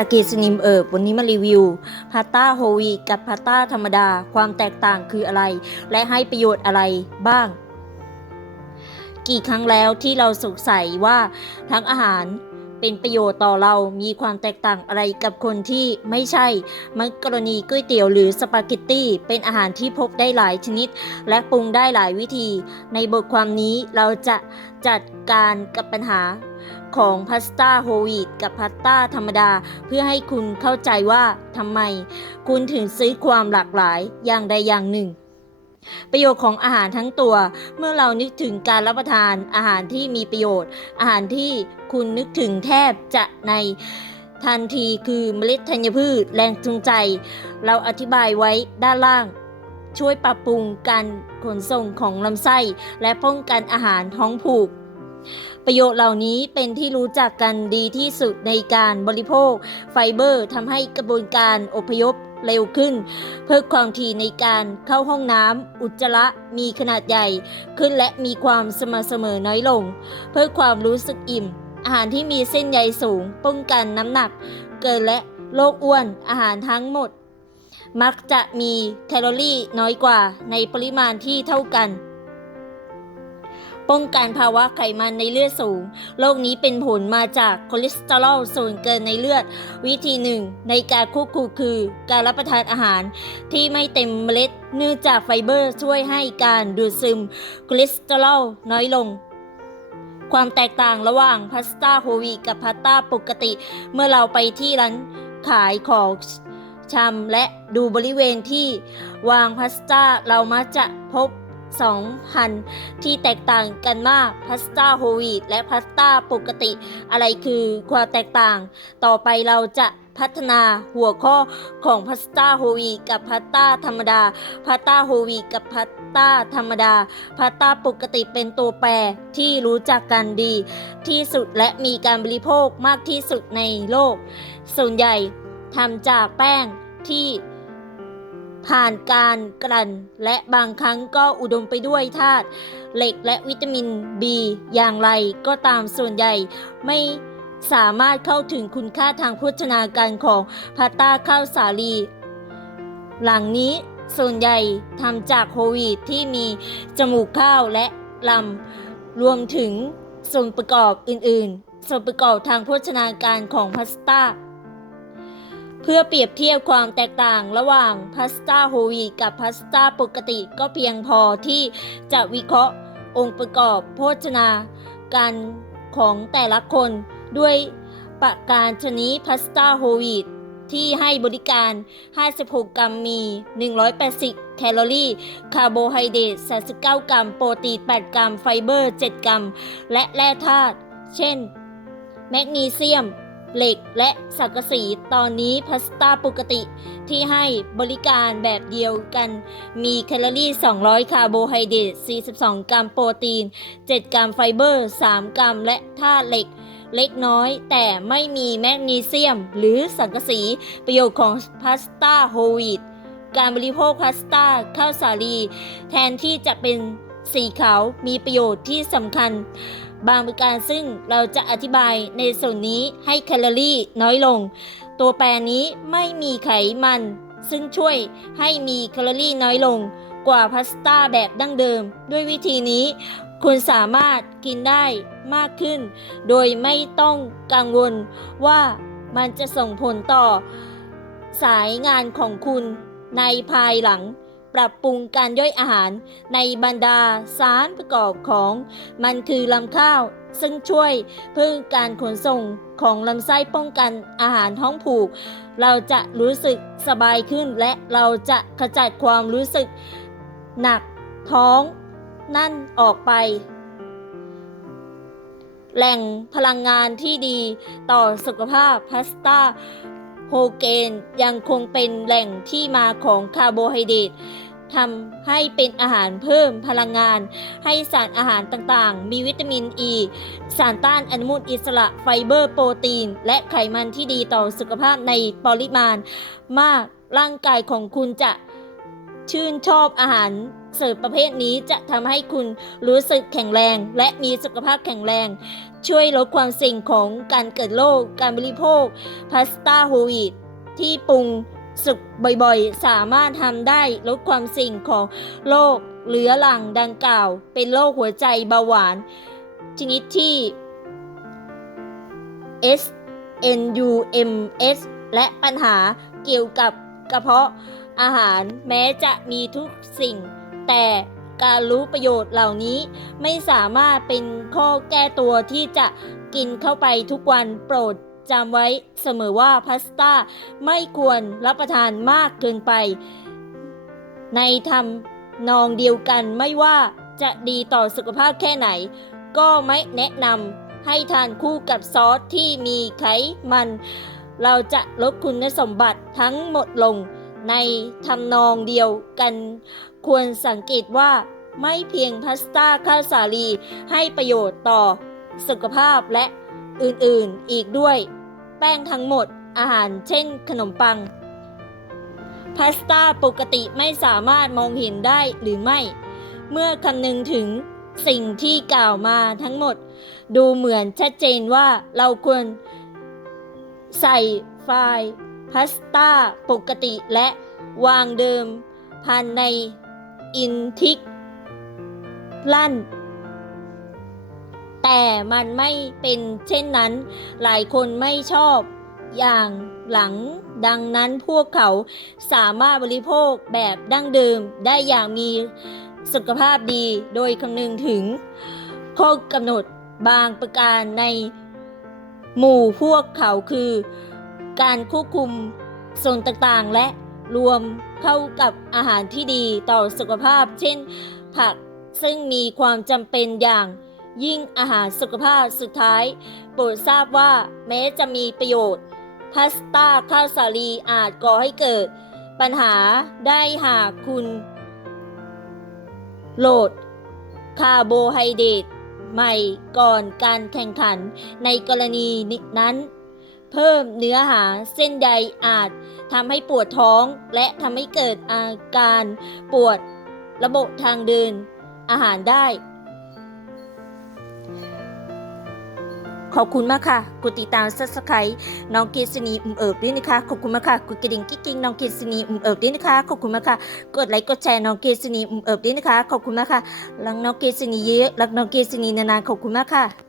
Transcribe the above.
ค่ะเกสนิมเอิบวันนี้มารีวิวพาต้าโฮวีกับพาต้าธรรมดาความแตกต่างคืออะไร และให้ประโยชน์อะไรบ้าง กี่ครั้งแล้วที่เราสงสัยว่าทั้งอาหาร เป็นประโยชน์ต่อเรามีความแตกต่างอะไรกับคนที่ไม่ใช่ มักกรณีก๋วยเตี๋ยวหรือสปาเกตตี้ เป็นอาหารที่พบได้หลายชนิด และปรุงได้หลายวิธี ในบทความนี้เราจะจัดการกับปัญหาของพาสต้าโฮวีตกับพาสต้าธรรมดา เพื่อให้คุณเข้าใจว่าทำไม คุณถึงซื้อความหลากหลายอย่างใดอย่างหนึ่ง ประโยชน์ของอาหารทั้งตัว เมื่อเรานึกถึงการรับประทานอาหารที่มีประโยชน์ อาหารที่คุณนึกถึงแทบจะในทันทีคือเมล็ดธัญพืชแรงจูงใจ เราอธิบายไว้ด้านล่าง ช่วยปรับปรุงการขนส่งของลำไส้ และป้องกันอาหารท้องผูก ประโยชน์เหล่านี้เป็นที่รู้จักกันดีที่สุดในการบริโภค ไฟเบอร์ทำให้กระบวนการอพยพ เร็วขึ้น เพิ่มความถี่ในการเข้าห้องน้ำอุจจาระมีขนาดใหญ่ ขึ้นและมีความสม่ำเสมอน้อยลง เพื่อความรู้สึกอิ่ม อาหารที่มีเส้นใยสูง ป้องกันน้ำหนัก เกินและโรคอ้วนอาหารทั้งหมด มักจะมีแคลอรี่น้อยกว่าในปริมาณที่เท่ากัน ป้องกันภาวะไขมันในเลือดสูง โรคนี้เป็นผลมาจากคอเลสเตอรอลส่วนเกินในเลือด วิธีหนึ่งในการควบคุมคือ การรับประทานอาหาร ที่ไม่เต็มเมล็ด เนื่องจากไฟเบอร์ช่วยให้การดูดซึมคอเลสเตอรอลน้อยลงความแตกต่างระหว่างพาสต้าโฮวีกับพาสต้าปกติ เมื่อเราไปที่ร้านขายของชำและดูบริเวณที่วางพาสต้าเรามักจะพบ สองพันที่แตกต่างกันมากพาสต้าโฮวีตและพาสต้าปกติ อะไรคือความแตกต่าง ต่อไปเราจะพัฒนาหัวข้อของพาสต้าโฮวีกับพาสต้าธรรมดาพาสต้าโฮวีกับพาสต้าธรรมดาพาสต้าปกติเป็นตัวแปรที่รู้จักกันดี ที่สุดและมีการบริโภคมากที่สุดในโลก ส่วนใหญ่ทำจากแป้งที่ ผ่านการกลั่น และบางครั้งก็อุดมไปด้วยธาตุเหล็กและวิตามิน B อย่างไรก็ตามส่วนใหญ่ไม่สามารถเข้าถึงคุณค่าทางโภชนาการของพาสต้าข้าวสาลี หลังนี้ส่วนใหญ่ทำจากโฮลวีตที่มีจมูกข้าวและลำ รวมถึงส่วนประกอบอื่นๆ ส่วนประกอบทางโภชนาการของพาสต้า เพื่อเปรียบเทียบความแตกต่างระหว่างพาสต้าโฮวีกับพาสต้าปกติก็เพียงพอที่จะวิเคราะห์องค์ประกอบโภชนาการของแต่ละคนด้วยประการชนิดพาสต้าโฮวีตที่ให้บริการ 56 กรัมมี 180 แคลอรี่ คาร์โบไฮเดรต 39 กรัม โปรตีน 8 กรัม ไฟเบอร์ 7 กรัม และแร่ธาตุ เช่น แมกนีเซียม เหล็กและสังกะสีตอนนี้พาสต้าปกติที่ให้บริการแบบเดียวกัน มีแคลอรี่ 200 คาร์โบไฮเดรต 42 กรัมโปรตีน 7 กรัมไฟเบอร์ 3 กรัม และธาตุเหล็กเล็กน้อยแต่ไม่มีแมกนีเซียม หรือสังกะสี ประโยชน์ของพาสต้าโฮวีตการบริโภคพาสต้าข้าวสาลี แทนที่จะเป็นสีขาวมีประโยชน์ที่สำคัญ บางประการซึ่งเราจะอธิบายในส่วนนี้ให้แคลอรี่น้อยลง ตัวแปรนี้ไม่มีไขมัน ซึ่งช่วยให้มีแคลอรี่น้อยลง กว่าพาสต้าแบบดั้งเดิม ด้วยวิธีนี้ คุณสามารถกินได้มากขึ้น โดยไม่ต้องกังวลว่ามันจะส่งผลต่อ สายงานของคุณในภายหลัง รับปรุงการย่อยอาหาร ในบรรดาสารประกอบของมันคือลำข้าว ซึ่งช่วยเพิ่มการขนส่งของลำไส้ป้องกันอาหารท้องผูก เราจะรู้สึกสบายขึ้นและเราจะขจัดความรู้สึก หนักท้อง นั่นออกไป แหล่งพลังงานที่ดีต่อสุขภาพพาสต้าโฮเกนยังคงเป็นแหล่งที่มาของคาร์โบไฮเดรต ทำให้เป็นอาหารเพิ่มพลังงาน ให้สารอาหารต่างๆ มีวิตามินอ e, ีสารต้านอนุมูลอิสระไฟเบอร์โปรตีน และไขมันที่ดีต่อสุขภาพในปริมาณ มากร่างกายของคุณจะชื่นชอบอาหารเสริมประเภทนี้จะทำให้คุณรู้สึกแข็งแรงและมีสุขภาพแข็งแรง ช่วยลดความเสี่ยงของการเกิดโรคการบริโภคพาสต้าโฮลวีตที่ปรุง สุกบ่อยๆ สามารถทำได้ลดความเสี่ยงของโรคเรื้อรังดังกล่าว เป็นโรคหัวใจเบาหวาน ชนิดที่ S N U M S และปัญหาเกี่ยวกับกระเพาะอาหารแม้จะมีทุกสิ่ง แต่การรู้ประโยชน์เหล่านี้ไม่สามารถเป็นข้อแก้ตัวที่จะกินเข้าไปทุกวันโปรด จำไว้เสมอว่าพาสต้าไม่ควรรับประทานมากเกินไป ในทำนองเดียวกันไม่ว่าจะดีต่อสุขภาพแค่ไหน ก็ไม่แนะนำให้ทานคู่กับซอสที่มีไขมัน เราจะลดคุณสมบัติทั้งหมดลง ในทำนองเดียวกัน ควรสังเกตว่าไม่เพียงพาสต้าข้าวสาลีให้ประโยชน์ต่อสุขภาพและอื่นๆอีกด้วย แป้งทั้งหมด อาหารเช่นขนมปัง พาสต้าปกติไม่สามารถมองเห็นได้หรือไม่ เมื่อคำนึงถึงสิ่งที่กล่าวมาทั้งหมด ดูเหมือนชัดเจนว่าเราควร ใส่ไฟล์พาสต้าปกติและวางเดิมพันในอินทิกลั่น แต่มันไม่เป็นเช่นนั้น หลายคนไม่ชอบอย่างหลังดังนั้นพวกเขาสามารถบริโภคแบบดั้งเดิมได้อย่างมีสุขภาพดีโดยคำนึงถึงข้อกำหนดบางประการในหมู่พวกเขาคือ การควบคุมส่วนต่างๆ และรวมเข้ากับอาหารที่ดีต่อสุขภาพ เช่น ผักซึ่งมีความจำเป็นอย่าง ยิ่งอาหารสุขภาพสุดท้าย โปรดทราบว่าแม้จะมีประโยชน์ พาสต้าข้าวสาลีอาจก่อให้เกิด ปัญหาได้หากคุณ โหลด คาร์โบไฮเดรตใหม่ก่อนการแข่งขันในกรณีนั้น เพิ่มเนื้อหาเส้นใยอาจทำให้ปวดท้องและทำให้เกิดอาการปวดระบบทางเดินอาหารได้ ขอบคุณมากค่ะกดติดตามซับสไครต์น้องเกษณีอุ่มเอิบด้วยนะคะ ขอบคุณมากค่ะกดกระดิ่งกิ๊กกิ๊งน้องเกษณีอุ่มเอิบด้วยนะคะ ขอบคุณมากค่ะ กดไลค์กดแชร์น้องเกษณีอุ่มเอิบด้วยนะคะ ขอบคุณมากค่ะรักน้องเกษณีเยอะรักน้องเกษณีนานๆขอบคุณมากค่ะ